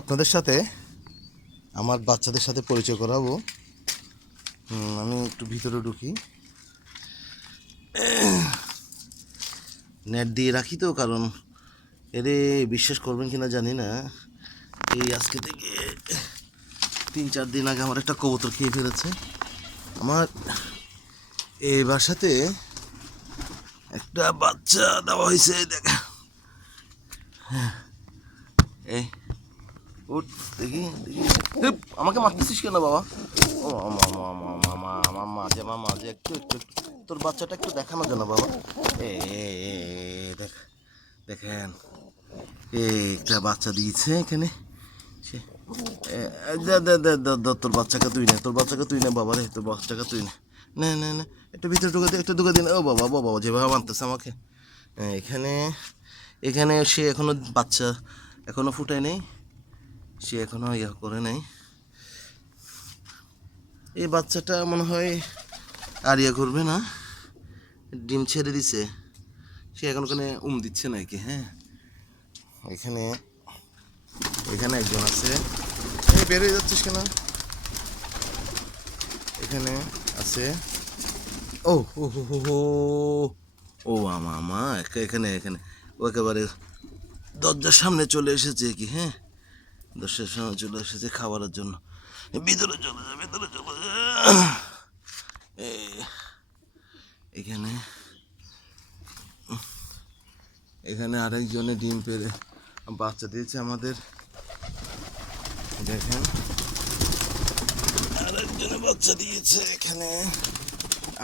আপনাদের সাথে আমার বাচ্চাদের সাথে পরিচয় করাবো। আমি একটু ভিতরে ঢুকি, নেট দিয়ে রাখি তো, কারণ এরে বিশ্বাস করবেন কিনা জানি না, এই আজকে থেকে 3-4 দিন আগে আমার একটা কবুতর খেয়ে ফেলেছে। আমার এই বাসাতে একটা বাচ্চা দেওয়া হয়েছে, দেখা এই উঠ, দেখি দেখি। আমাকে মারতেছিস কেন বাবা? ও মামা মাঝে মাঝে একটু একটু একটু তোর বাচ্চাটা একটু দেখানো যেন বাবা। এ দেখেন, একটা বাচ্চা দিয়েছে এখানে। তোর বাচ্চাকে তুই না, তোর বাচ্চাকে তুই না বাবা রে, তোর বাচ্চাকে তুই না। না না না, একটু ভিতরে ঢুকে দে, একটু ঢুকে দিন। ও বাবা বাবা, যেভাবে মানতেছে আমাকে। এখানে এখানে সে এখনো বাচ্চা এখনো ফুটায় নেই, সে এখনো ইয়া করে নাই। এই বাচ্চাটা মনে হয় আর ইয়া করবে না, ডিম ছেড়ে দিছে। সে এখন ওখানে দিচ্ছে নাকি। হ্যাঁ, এখানে এখানে একজন আছে। এই বের হয়ে যাচ্ছিস কেন? এখানে আছে। ও ও হো হো হো, ও আমা এখানে এখানে ও একেবারে দরজার সামনে চলে এসেছে কি। হ্যাঁ, দরজার সামনে চলে এসেছে খাবারের জন্য। ভিতরে চলে যা, ভিতরে চলে যা। এখানে এখানে আরেকজনে ডিম পেড়ে বাচ্চা দিয়েছে আমাদের। দেখেন, আরেকজনে বাচ্চা দিয়েছে এখানে।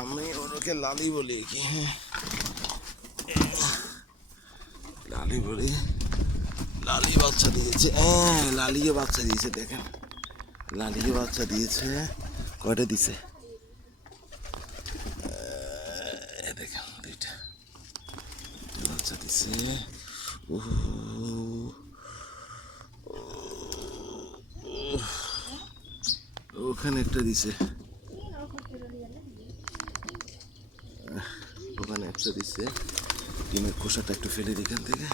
আমি ওরকে লালি বলি কি। হ্যাঁ, লালি বলি। লালি বাচ্চা দিয়েছে। হ্যাঁ, লালিয়ে বাচ্চা দিয়েছে। দেখেন, লালিয়ে বাচ্চা দিয়েছে। কয়টা দিছে দেখেন, 2টা বাচ্চা দিছে। ওখানে একটা দিছে, ওখানে একটা দিছে। ডিমের খোসাটা একটু ফেলে দিই এখান থেকে।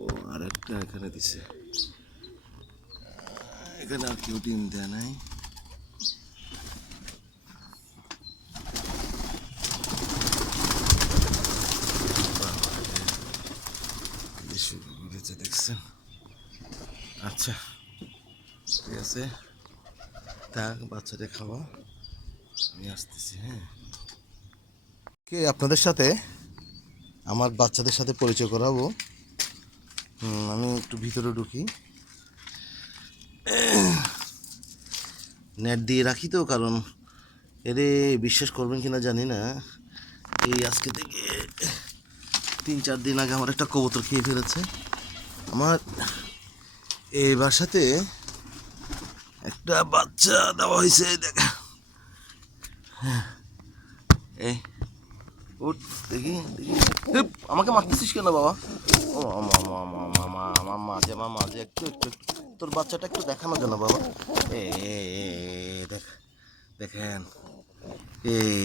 ও, আর একটা এখানে দিছে। এখানে আর কেউ ডিম দেয় নাই। দেখছেন? আচ্ছা, ঠিক আছে, থাক, বাচ্চাটা খাওয়া, আমি আসতেছি। হ্যাঁ, আপনাদের সাথে আমার বাচ্চাদের সাথে পরিচয় করাবো। আমি একটু ভিতরে ঢুকি, নেট দিয়ে রাখি তো, কারণ এরে বিশ্বাস করবেন কিনা জানি না, এই আজকে থেকে 3-4 দিন আগে আমার একটা কবুতর খেয়ে ফেলেছে। আমার এই বাসাতে একটা বাচ্চা দেওয়া হয়েছে, দেখা এই উঠ, দেখি দেখি। আমাকে মারতেছিস কেন বাবা? ও মাঝে মাঝে একটু একটু একটু তোর বাচ্চাটা একটু দেখানো যেন বাবা। এ দেখেন,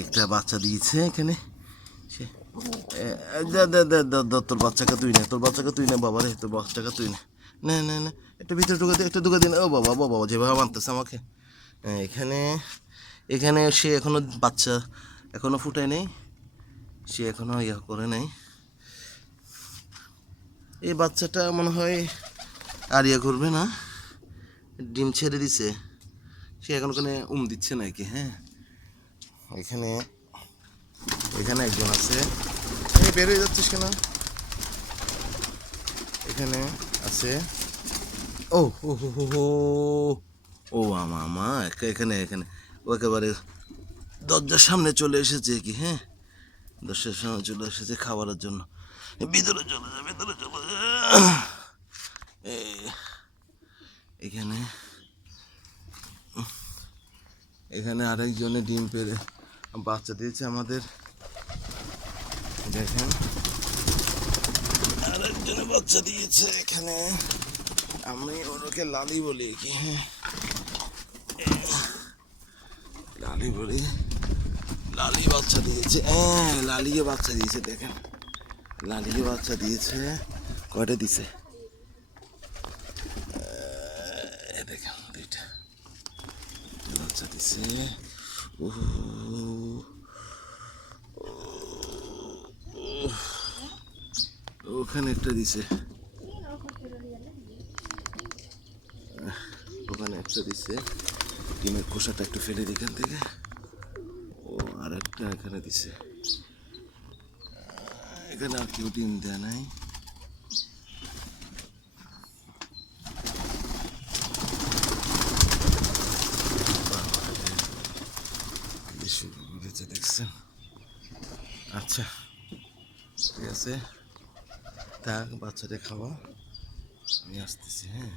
একটা বাচ্চা দিয়েছে এখানে। সে তোর বাচ্চাকে তুই না, তোর বাচ্চাকে তুই না বাবা রে, তোর বাচ্চাকে তুই না। না না না, একটু ভিতরে ঢুকে দে, একটু ঢুকে দিন। ও বাবা বাবা, যেভাবে মানতেছে আমাকে। এখানে এখানে সে এখনো বাচ্চা এখনো ফুটায় নেই, সে এখনো ইয়া করে নাই। এই বাচ্চাটা মনে হয় আর ইয়া করবে না, ডিম ছেড়ে দিছে। সে এখন ওখানে দিচ্ছে নাকি। হ্যাঁ, এখানে এখানে একজন আছে। এই বের হয়ে যাচ্ছিস কেন? এখানে আছে। ও ও হো হো হো, ও আমা এখানে এখানে ও একেবারে দরজার সামনে চলে এসেছে কি। হ্যাঁ, দরজার সামনে চলে এসেছে খাবারের জন্য। ভিতরে চলে যা, ভিতরে চলে যা। এখানে এখানে আরেকজনে ডিম পেড়ে বাচ্চা দিয়েছে আমাদের। দেখেন, আরেকজনে বাচ্চা দিয়েছে এখানে। আমি ওরকে লালি বলি কি। হ্যাঁ, লালি বলি। লালি বাচ্চা দিয়েছে। হ্যাঁ, লালিয়ে বাচ্চা দিয়েছে। দেখেন, লালিয়ে বাচ্চা দিয়েছে। কয়টা দিছে? দিছে। ওখানে একটা দিছে, ওখানে একটা দিছে। ডিমের খোসাটা একটু ফেলে দিই এখান থেকে। ও আর একটা এখানে দিছে। এখানে আর কেউ ডিম দেয় নাই। দেখছেন? আচ্ছা ঠিক আছে, থাক বাচ্চাটা খাওয়া, আমি আসতেছি। হ্যাঁ।